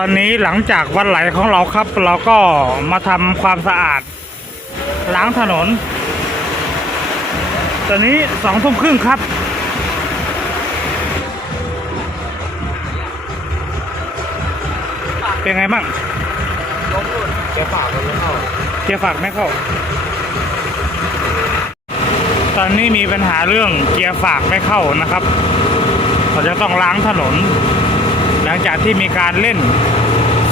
ตอนนี้หลังจากวันไหลของเราครับ เราก็มาทำความสะอาด ล้างถนน ตอนนี้สองทุ่มครึ่งครับ เป็นไงบ้างล้มหลุดแกฝากไม่เข้าเกียร์ฝากไม่เข้า ตอนนี้มีปัญหาเรื่องเกียร์ฝากไม่เข้านะครับ เราจะต้องล้างถนน หลังจากที่มีการเล่น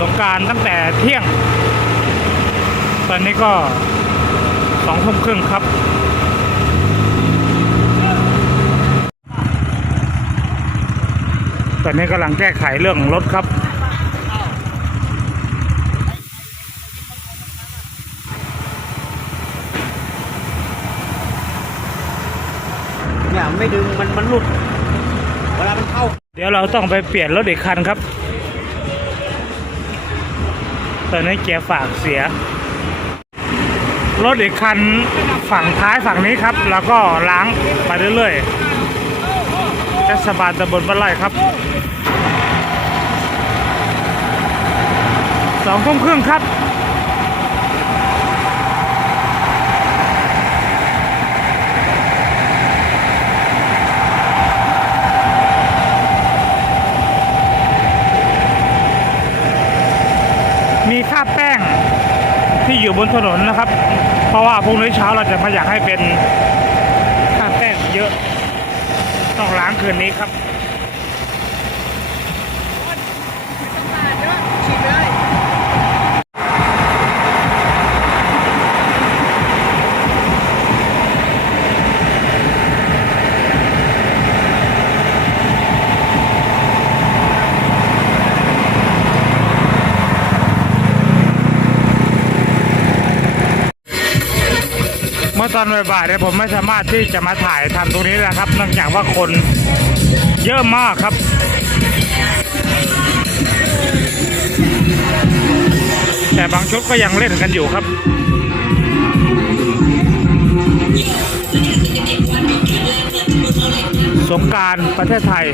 สงการตั้งแต่เที่ยง ตอนนี้ก็สองทุ่มครึ่งครับตอนนี้กำลังแก้ไขเรื่องรถครับเนี่ยไม่ดึงมันมันหลุดเวลามันเข้า เดี๋ยวเราต้องไปเปลี่ยนรถอีกคันครับ ตอนนี้เกียร์ฝากเสีย รถอีกคันฝั่งท้ายฝั่งนี้ครับ แล้วก็ล้างไปเรื่อยๆเทศบาลตำบลบ้านไร่ครับสองทุ่มครึ่งครับ มีค่าบแป้งที่อยู่ บนถนนนะครับ เพราะว่าพรุ่งนี้เช้าเราจะมาอยากให้เป็นข้าแป้งเยอะ ต้องล้างคืนนี้ครับื่อตอนบ่ายๆเนี่ยผมไม่สามารถที่จะมาถ่ายทำตรงนี้นะครับเนื่องจากว่าคนเยอะมากครับแต่บางชุดก็ยังเล่นกันอยู่ครับ สงการประเทศไทย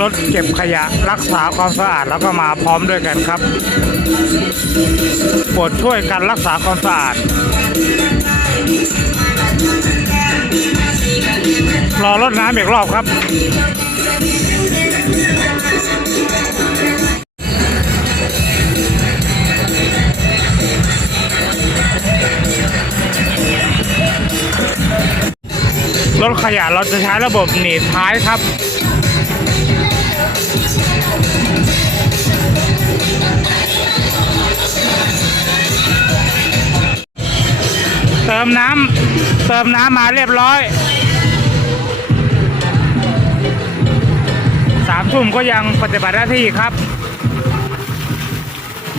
รถเก็บขยะรักษาความสะอาดแล้วก็มาพร้อมด้วยกันครับโปรดช่วยกันรักษาความสะอาดรอรถน้ำอีกรอบครับ รถขยะเราจะใช้ระบบหนีบท้ายครับ ติมน้ำเติมน้ำมาเรียบร้อยสามทุ่มก็ยังปฏิบัติหน้าที่ครับ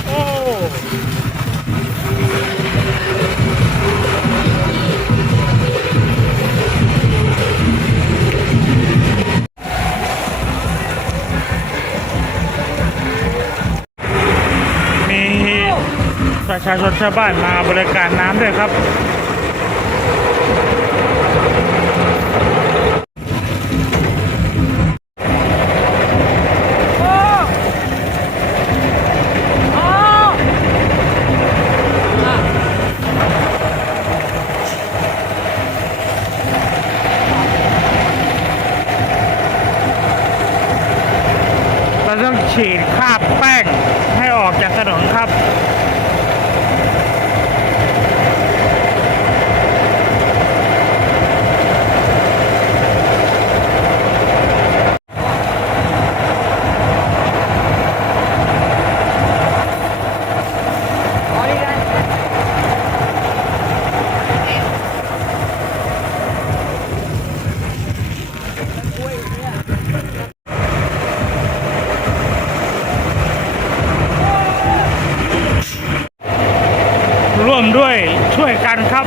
โอ้มีประชาชนชาวบ้านมาบริการน้ำด้วยครับ เรา ต้องฉีดคราบแป้งให้ออกจากถนนครับ ร่วมด้วย ช่วยกันครับ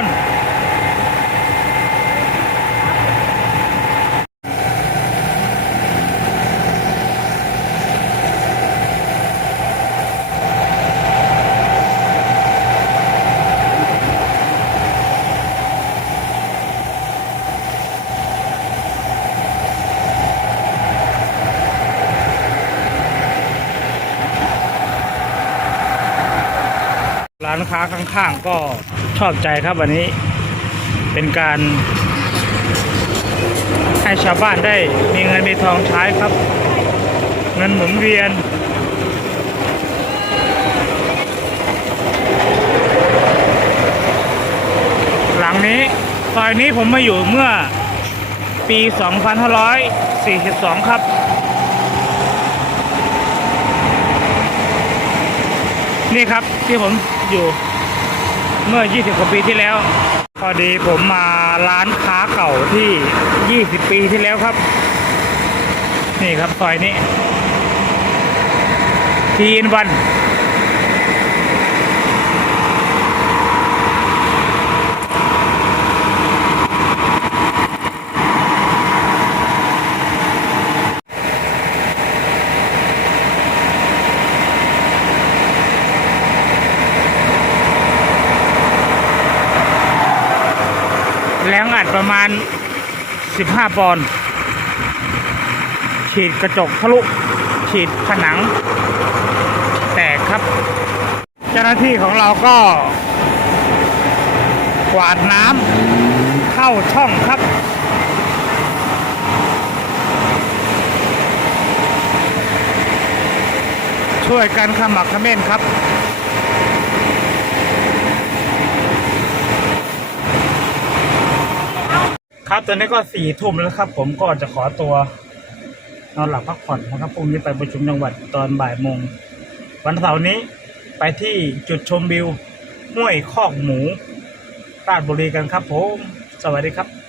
ร ร้านค้าข้างๆก็ชอบใจครับวันนี้ เป็นการ ให้ชาวบ้านได้มีเงินมีทองใช้ครับ เงินหมุนเวียน หลังนี้ซอยนี้ผมมาอยู่เมื่อปี 2542 ครับนี่ครับที่ผม อยู่ เมื่อ 20 กว่าปีที่แล้ว พอดีผมมาร้านค้าเก่าที่ 20 ปีที่แล้วครับ นี่ครับซอยนี้ทีนวัน ประมาณ 15 ปอนด์ฉีดกระจกทะลุฉีดผนัง แตกครับ เจ้าหน้าที่ของเราก็ กวาดน้ำเข้าช่องครับช่วยกันขมักขม้นครับ ครับตอนนี้ก็สี่ทุ่มแล้วครับ ผมก็จะขอตัวนอนหลับพักผ่อนนะครับพรุ่งนี้ไปประชุมจังหวัดตอนบ่ายโมงวันเสาร์นี้ไปที่จุดชมวิวห้วยคอกหมูราชบุรีกันครับผม สวัสดีครับ